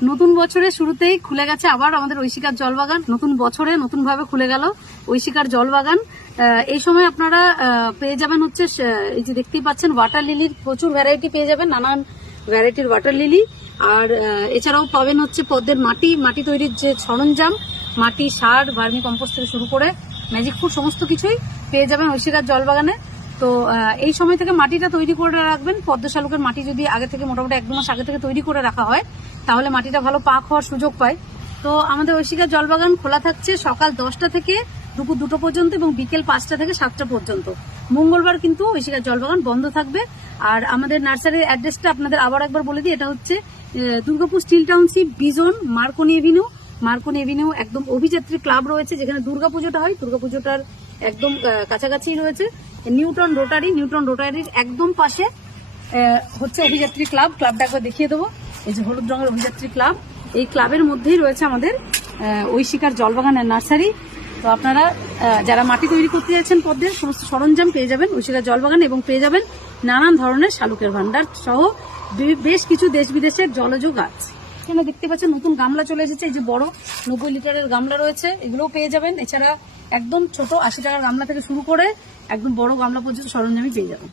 নতুন বছরের শুরুতেই খুলে গেছে আবার আমাদের ঐশিকার জলবাগান। নতুন বছরে নতুন ভাবে খুলে গেল ঐশিকার জলবাগান। এই সময় আপনারা পেয়ে যাবেন হচ্ছে এই যে দেখতেই পাচ্ছেন ওয়াটার লিলির প্রচুর ভ্যারাইটি পেয়ে যাবেন, নানান ভ্যারাইটির ওয়াটার লিলি। আর এছাড়াও পাবেন হচ্ছে পদ্মের মাটি তৈরির যে সরঞ্জাম, মাটি, সার, ভার্মি কম্পোস্ট থেকে শুরু করে ম্যাজিক ফুড সমস্ত কিছুই পেয়ে যাবেন ঐশিকার জলবাগানে। তো এই সময় থেকে মাটিটা তৈরি করে রাখবেন। পদ্ম শালুকের মাটি যদি আগে থেকে মোটামুটি 1-2 মাস আগে থেকে তৈরি করে রাখা হয় তাহলে মাটিটা ভালো পাক হওয়ার সুযোগ পায়। তো আমাদের ঐশিকার জলবাগান খোলা থাকছে সকাল 10টা থেকে দুপুর 2টো পর্যন্ত এবং বিকেল 5টা থেকে 7টা পর্যন্ত। মঙ্গলবার কিন্তু ঐশিকার জলবাগান বন্ধ থাকবে। আর আমাদের নার্সারির অ্যাড্রেসটা আপনাদের আবার একবার বলে দিই, এটা হচ্ছে দুর্গাপুর স্টিল টাউনশিপ, বিজন, মার্কনি এভিনিউ একদম অভিযাত্রী ক্লাব রয়েছে যেখানে দুর্গাপুজোটা হয়। দুর্গাপুজোটার একদম কাছাকাছি রয়েছে নিউটন রোটারির একদম পাশে হচ্ছে অভিযাত্রী ক্লাবটা একবার দেখিয়ে দেবো। এই যে হলুদ রঙের অভিযাত্রী ক্লাব, এই ক্লাবের মধ্যেই রয়েছে আমাদের ঐশিকার জলবাগানের নার্সারি। তো আপনারা যারা মাটি তৈরি করতে যাচ্ছেন পদ্মের সমস্ত সরঞ্জাম পেয়ে যাবেন ঐশিকার জলবাগান এবং পেয়ে যাবেন নানান ধরনের শালুকের ভান্ডার সহ বেশ কিছু দেশ বিদেশের জলজ গাছ। এখানে দেখতে পাচ্ছেন নতুন গামলা চলে এসেছে, এই যে বড় 90 লিটারের গামলা রয়েছে, এগুলোও পেয়ে যাবেন। এছাড়া একদম ছোট 80 টাকার গামলা থেকে শুরু করে একদম বড় গামলা পর্যন্ত সরঞ্জামই পেয়ে যাবেন।